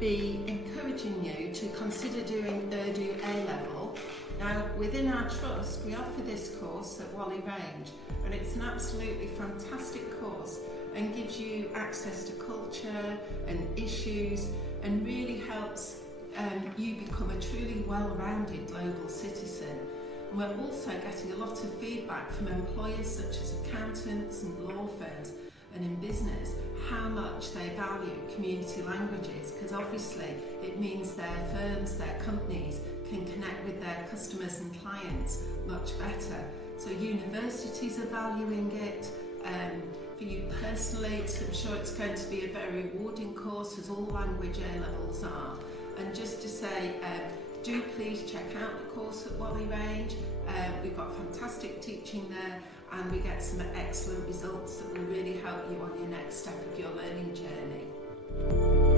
be encouraging you to consider doing Urdu A-level. Now, within our trust, we offer this course at Whalley Range, and it's an absolutely fantastic course and gives you access to culture and issues and really helps you become a truly well-rounded global citizen. And we're also getting a lot of feedback from employers such as accountants and law firms and in business how much they value community languages, because obviously it means their firms, their companies can connect with their customers and clients much better. So universities are valuing it. For you personally, I'm sure it's going to be a very rewarding course, as all language A-levels are. And just to say, do please check out the course at Whalley Range. We've got fantastic teaching there, and we get some excellent results that will really help you on your next step of your learning journey.